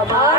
好吗